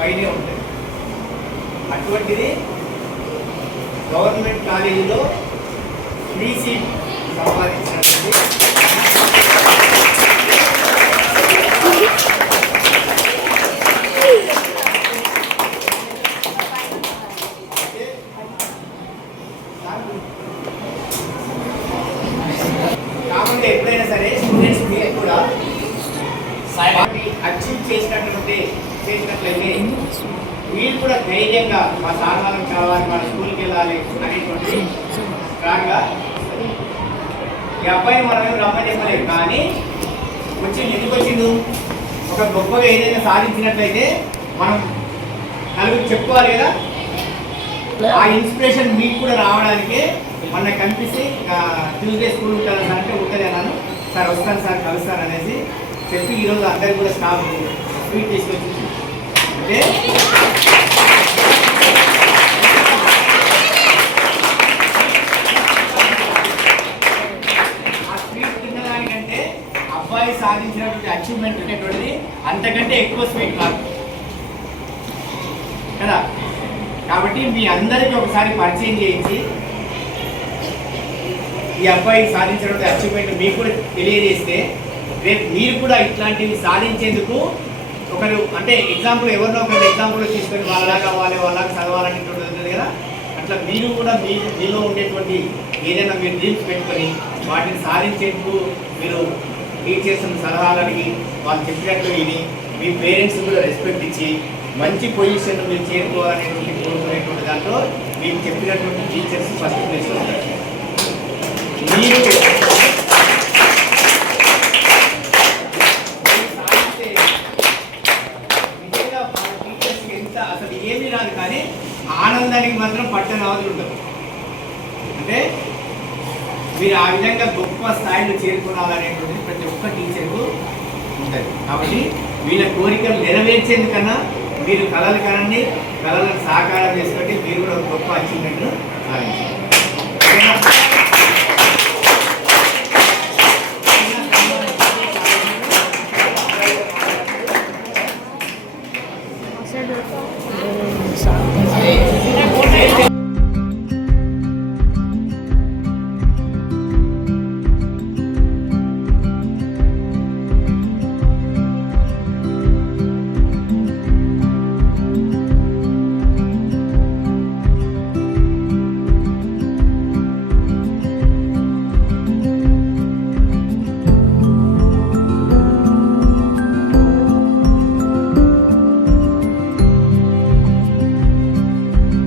పైనే ఉంటుంది. అటువంటిది గవర్నమెంట్ కాలేజీలో ఫ్రీ సీట్ సంపాదించినటువంటి కాకుండా ఎప్పుడైనా సరే స్టూడెంట్స్ మీరు కూడా అచీవ్ చేసినట్లయితే వీళ్ళు కూడా ధైర్యంగా మా సాధనం కావాలి, మన స్కూల్కి వెళ్ళాలి అనేటువంటి స్ట్రాంగ్గా ఈ అబ్బాయిని మనం ఏం రమ్మని చెప్పలేదు. కానీ వచ్చింది ఎందుకు వచ్చిండు, ఒక గొప్పగా ఏదైనా సాధించినట్లయితే మనం నలుగురు చెప్పుకోవాలి కదా. ఆ ఇన్స్పిరేషన్ మీకు కూడా రావడానికి మొన్న కనిపిస్తే ట్యూస్డే స్కూల్ ఉంటుంది సార్ అంటే ఉంటుంది అన్నాను. సార్ వస్తాను సార్ కలుస్తాను అనేసి చెప్పి ఈరోజు అందరికి కూడా స్టాఫ్ స్వీట్ తీసుకొచ్చి అంటే ఆ స్వీట్ తినడానికంటే అబ్బాయి సాధించినటువంటి అచీవ్మెంట్ అనేటువంటిది అంతకంటే ఎక్కువ స్వీట్ కాదు కదా. కాబట్టి మీ అందరికీ ఒకసారి పరిచయం చేయించి ఈ అబ్బాయి సాధించినటువంటి అచీవ్మెంట్ మీకు కూడా తెలియజేస్తే రేపు మీరు కూడా ఇట్లాంటివి సాధించేందుకు ఒకరు అంటే ఎగ్జాంపుల్ ఎవరినో ఒకరి ఎగ్జాంపుల్ తీసుకొని వాళ్ళలాగా వాళ్ళకి చదవాలనేటువంటి ఉంటుంది కదా. అట్లా మీరు కూడా మీలో ఉండేటువంటి ఏదైనా మీరు డ్రీమ్స్ పెట్టుకొని వాటిని సాధించేందుకు మీరు టీచర్స్ సలహాలని వాళ్ళు చెప్పినట్టు విని మీ పేరెంట్స్ కూడా రెస్పెక్ట్ ఇచ్చి మంచి పొజిషన్ మీరు చేరుకోవాలనేటువంటి కోరుకునేటువంటి దాంట్లో మీకు చెప్పినటువంటి టీచర్స్ ఫస్ట్ ప్లేస్లో ఉంటారు. మీరు సాధిస్తే నిజంగా మన టీచర్స్కి ఎంత అసలు ఏమీ రాదు, కానీ ఆనందానికి మాత్రం పట్టని అవధులు ఉండవు. అంటే మీరు ఆ విధంగా గొప్ప స్థాయిలో చేరుకోవాలనేటువంటిది ప్రతి ఒక్క టీచర్కు ఉంటుంది. కాబట్టి వీళ్ళ కోరికలు నెరవేర్చేందుకన్నా మీరు కళలు కనండి, కళలను సాకారం చేసుకుంటే మీరు కూడా ఒక గొప్ప అచీవ్మెంట్ను సాధించాలి.